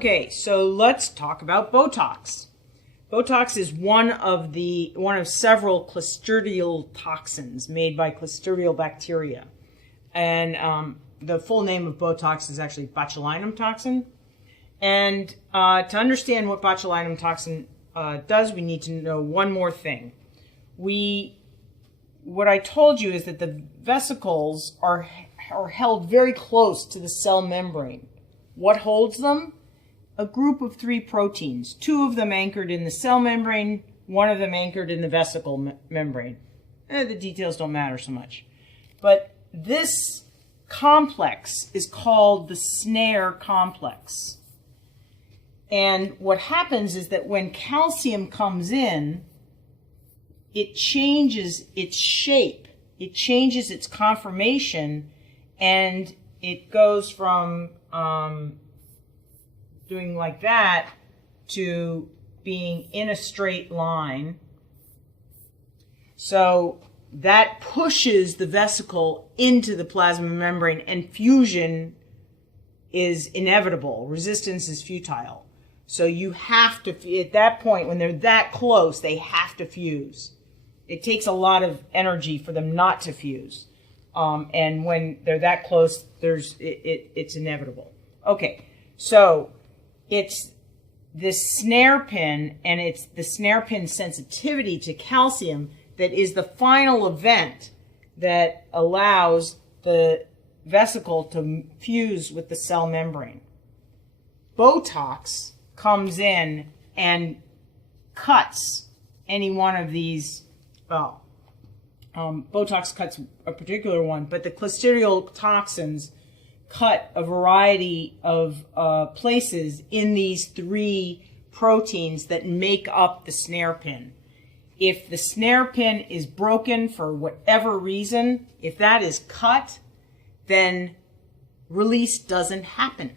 Okay, so let's talk about Botox. Botox is one of several Clostridial toxins made by Clostridial bacteria. And the full name of Botox is actually botulinum toxin. And to understand what botulinum toxin does, we need to know one more thing. What I told you is that the vesicles are held very close to the cell membrane. What holds them? A group of 3 proteins, 2 of them anchored in the cell membrane, 1 of them anchored in the vesicle membrane. The details don't matter so much. But this complex is called the Snare Complex. And what happens is that when calcium comes in, it changes its shape, it changes its conformation, and it goes from doing like that to being in a straight line. So that pushes the vesicle into the plasma membrane, and fusion is inevitable. Resistance is futile. So you have to, at that point, when they're that close, they have to fuse. It takes a lot of energy for them not to fuse. And when they're that close, it's inevitable. Okay, so it's this snare pin, and it's the snare pin sensitivity to calcium that is the final event that allows the vesicle to fuse with the cell membrane. Botox comes in and cuts any one of these, Botox cuts a particular one, but the Clostridial toxins cut a variety of places in these 3 proteins that make up the snare pin. If the snare pin is broken for whatever reason, if that is cut, then release doesn't happen.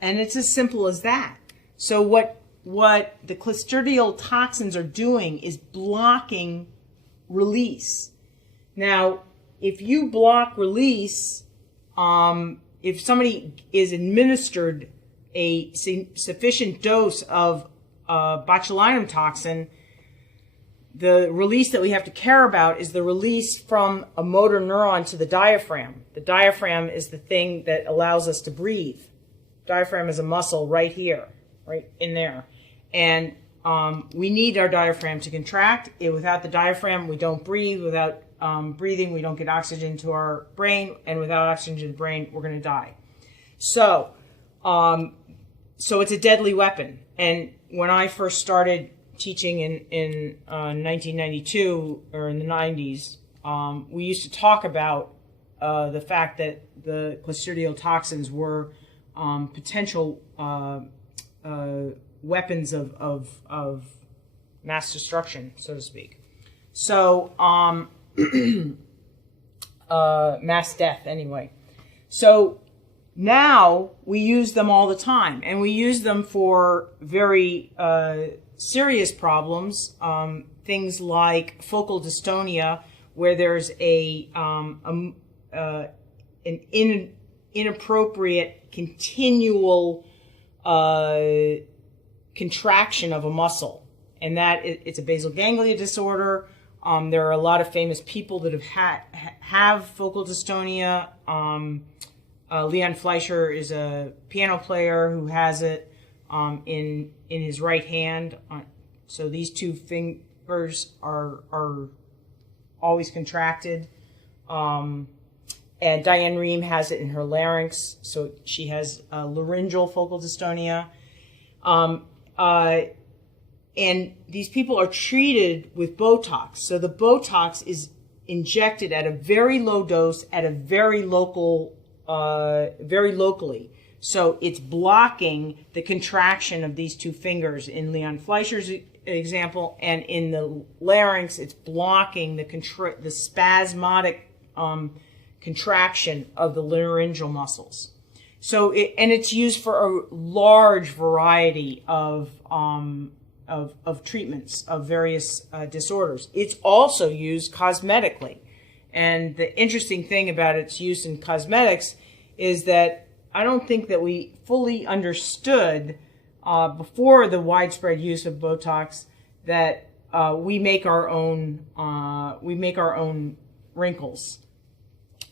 And it's as simple as that. So what the Clostridial toxins are doing is blocking release. Now, if you block release, if somebody is administered a sufficient dose of botulinum toxin, the release that we have to care about is the release from a motor neuron to the diaphragm. The diaphragm is the thing that allows us to breathe. Diaphragm is a muscle right here, right in there. And we need our diaphragm to contract. Without the diaphragm, we don't breathe. Without breathing, we don't get oxygen to our brain. And without oxygen to the brain, we're going to die. So it's a deadly weapon. And when I first started teaching in 1992 or in the 90s, we used to talk about the fact that the Clostridial toxins were potential weapons of mass destruction, so to speak. So mass death, anyway. So now we use them all the time, and we use them for very serious problems, things like focal dystonia, where there's an inappropriate continual contraction of a muscle, and that it's a basal ganglia disorder. There are a lot of famous people that have focal dystonia. Leon Fleischer is a piano player who has it in his right hand. So these 2 fingers are always contracted. And Diane Rehm has it in her larynx, so she has laryngeal focal dystonia. And these people are treated with Botox. So the Botox is injected at a very low dose, at a very locally. So it's blocking the contraction of these 2 fingers in Leon Fleischer's example, and in the larynx, it's blocking the spasmodic contraction of the laryngeal muscles. So it's used for a large variety of treatments of various disorders. It's also used cosmetically. And the interesting thing about its use in cosmetics is that I don't think that we fully understood before the widespread use of Botox that we make our own wrinkles.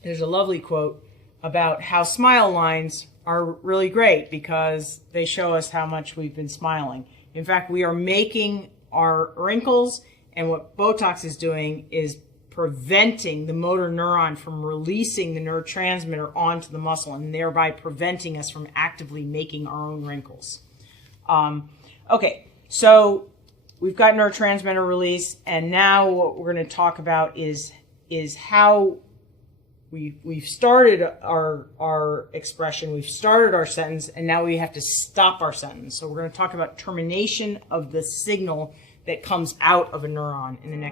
There's a lovely quote about how smile lines are really great because they show us how much we've been smiling. In fact, we are making our wrinkles, and what Botox is doing is preventing the motor neuron from releasing the neurotransmitter onto the muscle and thereby preventing us from actively making our own wrinkles. Okay, so we've got neurotransmitter release, and now what we're going to talk about is how we've started our expression, we've started our sentence, and now we have to stop our sentence. So we're going to talk about termination of the signal that comes out of a neuron in the next